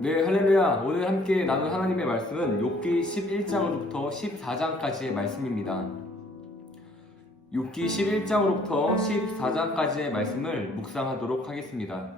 네, 할렐루야. 오늘 함께 나눌 하나님의 말씀은 욥기 11장으로부터 14장까지의 말씀입니다. 욥기 11장으로부터 14장까지의 말씀을 묵상하도록 하겠습니다.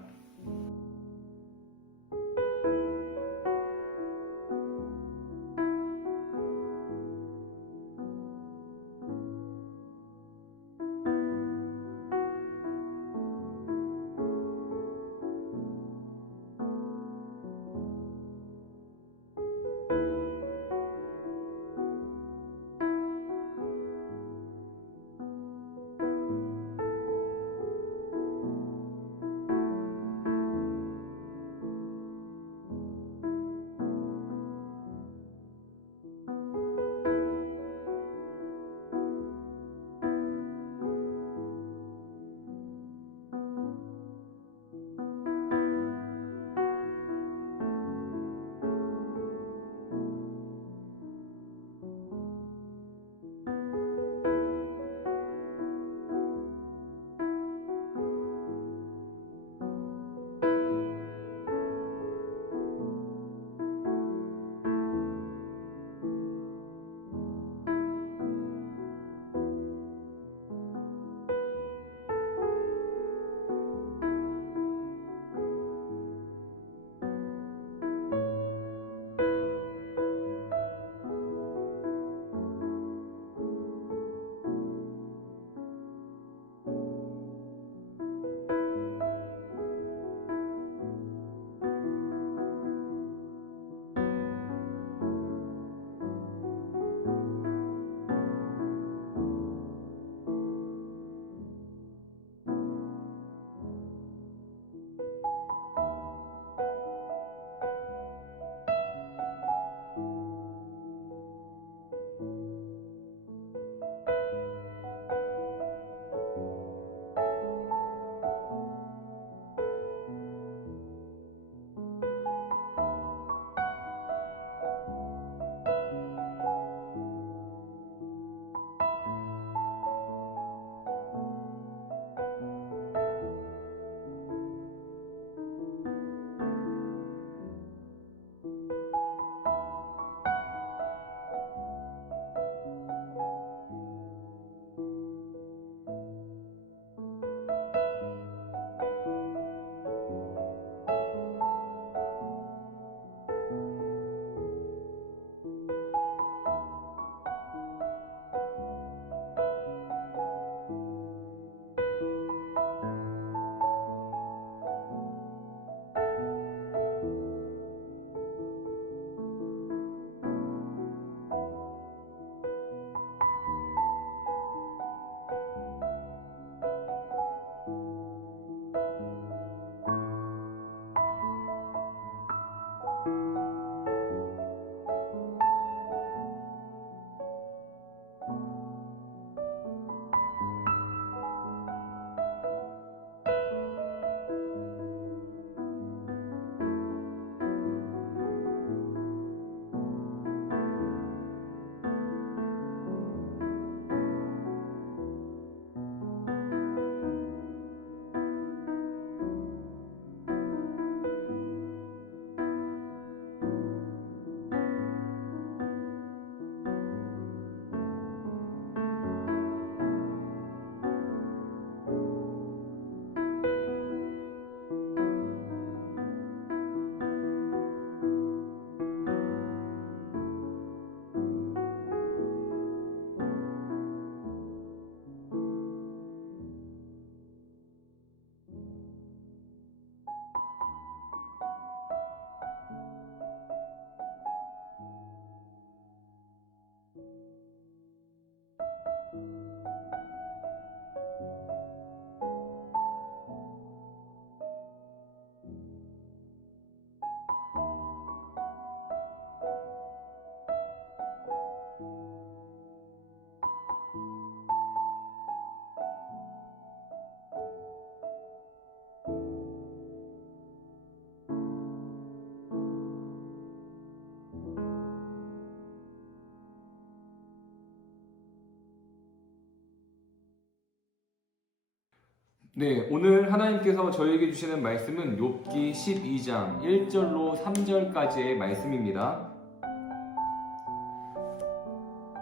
네, 오늘 하나님께서 저에게 주시는 말씀은 욥기 12장 1절로 3절까지의 말씀입니다.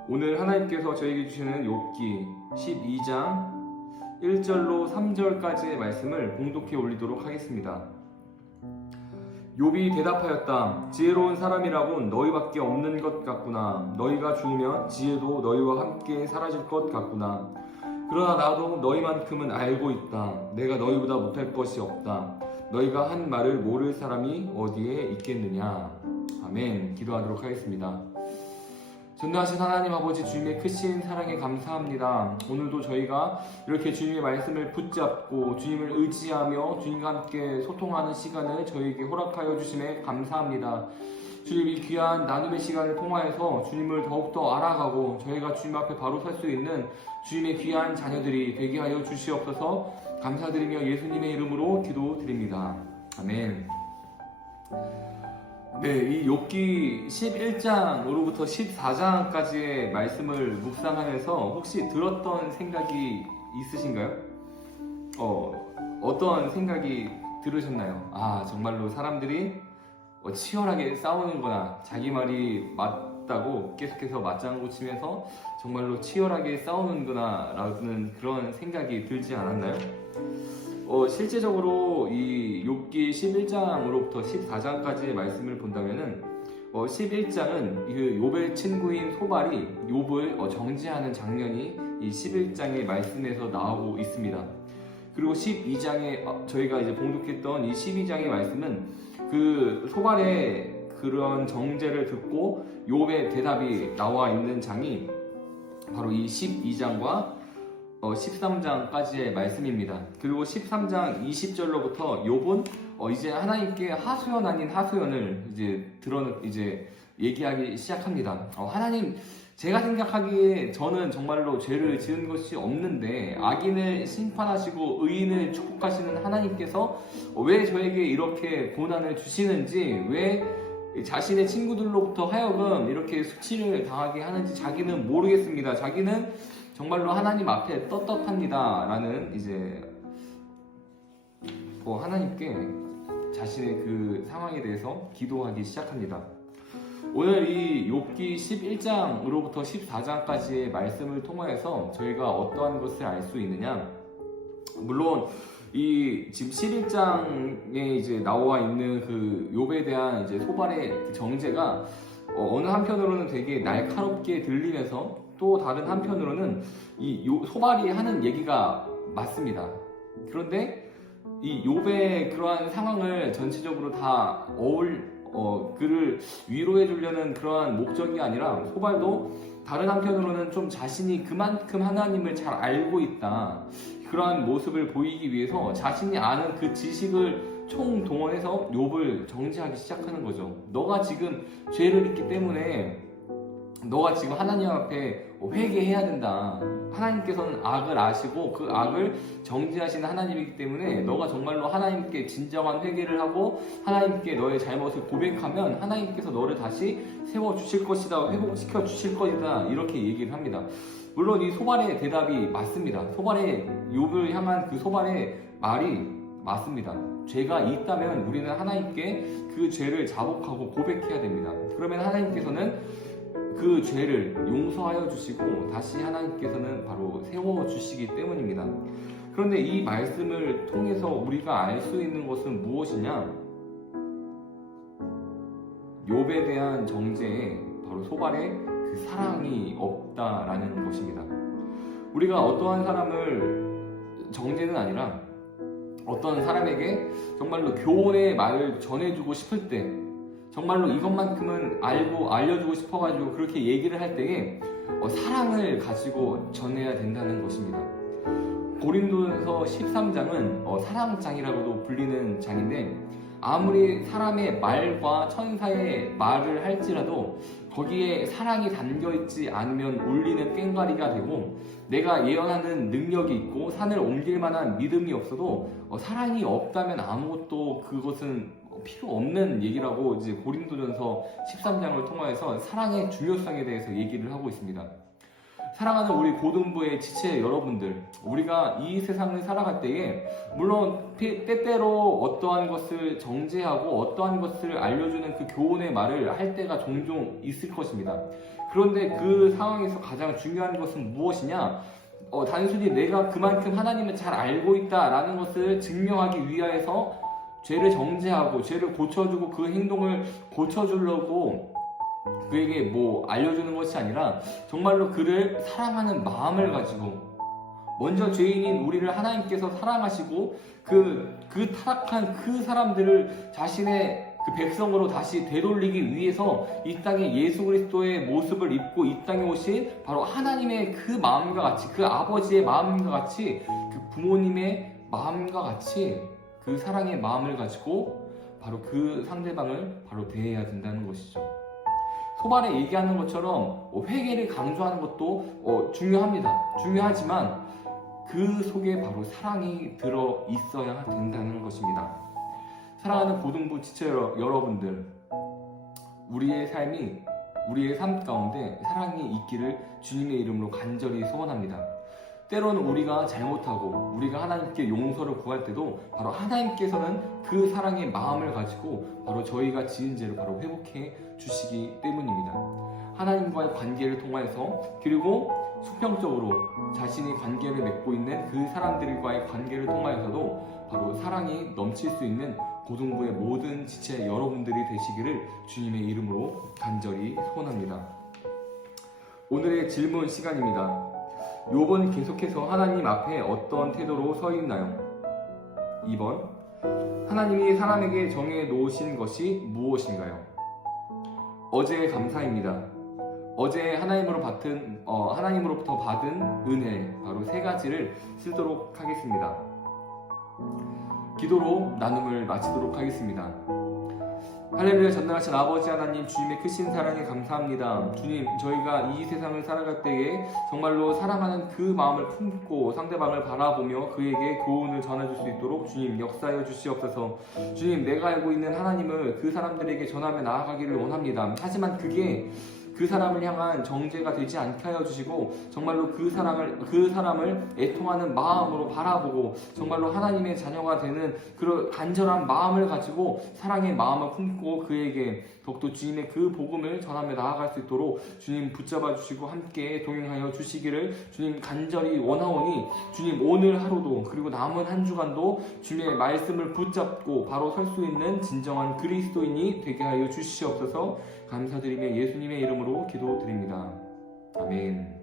오늘 하나님께서 저에게 주시는 욥기 12장 1절로 3절까지의 말씀을 봉독해 올리도록 하겠습니다. 욥이 대답하였다. 지혜로운 사람이라곤 너희밖에 없는 것 같구나. 너희가 죽으면 지혜도 너희와 함께 사라질 것 같구나. 그러나 나도 너희만큼은 알고 있다. 내가 너희보다 못할 것이 없다. 너희가 한 말을 모를 사람이 어디에 있겠느냐. 아멘. 기도하도록 하겠습니다. 전능하신 하나님 아버지, 주님의 크신 사랑에 감사합니다. 오늘도 저희가 이렇게 주님의 말씀을 붙잡고 주님을 의지하며 주님과 함께 소통하는 시간을 저희에게 허락하여 주심에 감사합니다. 주님, 이 귀한 나눔의 시간을 통하여서 주님을 더욱더 알아가고 저희가 주님 앞에 바로 설 수 있는 주님의 귀한 자녀들이 되게 하여 주시옵소서. 감사드리며 예수님의 이름으로 기도드립니다. 아멘. 네, 이 욥기 11장으로부터 14장까지의 말씀을 묵상하면서 혹시 들었던 생각이 있으신가요? 어떤 생각이 들으셨나요? 아, 정말로 사람들이 치열하게 싸우는구나. 자기 말이 맞다고 계속해서 맞장구 치면서 정말로 치열하게 싸우는구나 라는 그런 생각이 들지 않았나요? 실제적으로 이 욥기 11장으로부터 14장까지의 말씀을 본다면은 11장은 그 욥의 친구인 소발이 욥을 정죄하는 장면이 이 11장의 말씀에서 나오고 있습니다. 그리고 12장에 저희가 이제 봉독했던 이 12장의 말씀은 그 소발의 그런 정죄를 듣고 욥의 대답이 나와 있는 장이 바로 이 12장과 13장까지의 말씀입니다. 그리고 13장 20절로부터 욥은 이제 하나님께 하소연 아닌 하소연을 이제 얘기하기 시작합니다. 하나님, 제가 생각하기에 저는 정말로 죄를 지은 것이 없는데 악인을 심판하시고 의인을 축복하시는 하나님께서 왜 저에게 이렇게 고난을 주시는지, 왜 자신의 친구들로부터 하여금 이렇게 수치를 당하게 하는지 자기는 모르겠습니다. 자기는 정말로 하나님 앞에 떳떳합니다 라는 이제 하나님께 자신의 그 상황에 대해서 기도하기 시작합니다. 오늘 이 욥기 11장으로부터 14장까지의 말씀을 통하여서 저희가 어떠한 것을 알 수 있느냐? 물론 이 지금 11장에 이제 나와 있는 그 욥에 대한 이제 소발의 그 정죄가 어느 한편으로는 되게 날카롭게 들리면서 또 다른 한편으로는 이 소발이 하는 얘기가 맞습니다. 그런데 이 욥의 그러한 상황을 전체적으로 다 그를 위로해 주려는 그러한 목적이 아니라 소발도 다른 한편으로는 좀 자신이 그만큼 하나님을 잘 알고 있다, 그러한 모습을 보이기 위해서 자신이 아는 그 지식을 총동원해서 욥을 정죄하기 시작하는 거죠. 너가 지금 죄를 짓기 때문에 너가 지금 하나님 앞에 회개해야 된다. 하나님께서는 악을 아시고 그 악을 정죄하시는 하나님이기 때문에 너가 정말로 하나님께 진정한 회개를 하고 하나님께 너의 잘못을 고백하면 하나님께서 너를 다시 세워주실 것이다, 회복시켜 주실 것이다, 이렇게 얘기를 합니다. 물론 이 소발의 대답이 맞습니다. 욥을 향한 그 소발의 말이 맞습니다. 죄가 있다면 우리는 하나님께 그 죄를 자복하고 고백해야 됩니다. 그러면 하나님께서는 그 죄를 용서하여 주시고 다시 하나님께서는 바로 세워주시기 때문입니다. 그런데 이 말씀을 통해서 우리가 알 수 있는 것은 무엇이냐? 욥에 대한 정죄에 바로 소발의 그 사랑이 없다라는 것입니다. 우리가 어떠한 사람을, 정죄는 아니라 어떤 사람에게 정말로 교훈의 말을 전해주고 싶을 때, 정말로 이것만큼은 알려주고 싶어가지고 그렇게 얘기를 할 때에 사랑을 가지고 전해야 된다는 것입니다. 고린도서 13장은 사랑장이라고도 불리는 장인데, 아무리 사람의 말과 천사의 말을 할지라도 거기에 사랑이 담겨있지 않으면 울리는 꽹과리가 되고, 내가 예언하는 능력이 있고 산을 옮길 만한 믿음이 없어도 사랑이 없다면 아무것도 그것은 필요 없는 얘기라고 이제 고린도전서 13장을 통하여서 사랑의 중요성에 대해서 얘기를 하고 있습니다. 사랑하는 우리 고등부의 지체 여러분들, 우리가 이 세상을 살아갈 때에 물론 때때로 어떠한 것을 정죄하고 어떠한 것을 알려주는 그 교훈의 말을 할 때가 종종 있을 것입니다. 그런데 그 상황에서 가장 중요한 것은 무엇이냐? 단순히 내가 그만큼 하나님을 잘 알고 있다라는 것을 증명하기 위하여서 죄를 정죄하고 죄를 고쳐주고 그 행동을 고쳐주려고 그에게 뭐 알려주는 것이 아니라 정말로 그를 사랑하는 마음을 가지고, 먼저 죄인인 우리를 하나님께서 사랑하시고 그 타락한 그 사람들을 자신의 그 백성으로 다시 되돌리기 위해서 이 땅에 예수 그리스도의 모습을 입고 이 땅에 오신 바로 하나님의 그 마음과 같이, 그 아버지의 마음과 같이, 그 부모님의 마음과 같이 그 사랑의 마음을 가지고 바로 그 상대방을 바로 대해야 된다는 것이죠. 소반에 얘기하는 것처럼 회개를 강조하는 것도 중요하지만 그 속에 바로 사랑이 들어 있어야 된다는 것입니다. 사랑하는 고등부 지체 여러분들, 우리의 삶 가운데 사랑이 있기를 주님의 이름으로 간절히 소원합니다. 때로는 우리가 잘못하고 우리가 하나님께 용서를 구할 때도 바로 하나님께서는 그 사랑의 마음을 가지고 바로 저희가 지은 죄를 바로 회복해 주시기 때문입니다. 하나님과의 관계를 통하여서, 그리고 수평적으로 자신이 관계를 맺고 있는 그 사람들과의 관계를 통하여서도 바로 사랑이 넘칠 수 있는 고등부의 모든 지체 여러분들이 되시기를 주님의 이름으로 간절히 소원합니다. 오늘의 질문 시간입니다. 욥은 계속해서 하나님 앞에 어떤 태도로 서 있나요? 2번, 하나님이 사람에게 정해 놓으신 것이 무엇인가요? 어제의 감사입니다. 어제 하나님으로부터 받은 은혜, 바로 3가지를 쓰도록 하겠습니다. 기도로 나눔을 마치도록 하겠습니다. 할렐루야. 전능하신 아버지 하나님, 주님의 크신 사랑에 감사합니다. 주님, 저희가 이 세상을 살아갈 때에 정말로 사랑하는 그 마음을 품고 상대방을 바라보며 그에게 교훈을 전해줄 수 있도록 주님 역사하여 주시옵소서. 주님, 내가 알고 있는 하나님을 그 사람들에게 전하며 나아가기를 원합니다. 하지만 그게 그 사람을 향한 정죄가 되지 않게 하여 주시고, 정말로 그 사람을 애통하는 마음으로 바라보고 정말로 하나님의 자녀가 되는 그런 간절한 마음을 가지고 사랑의 마음을 품고 그에게 더욱더 주님의 그 복음을 전하며 나아갈 수 있도록 주님 붙잡아 주시고 함께 동행하여 주시기를 주님 간절히 원하오니, 주님 오늘 하루도 그리고 남은 한 주간도 주님의 말씀을 붙잡고 바로 설 수 있는 진정한 그리스도인이 되게 하여 주시옵소서. 감사드리며 예수님의 이름으로 기도드립니다. 아멘.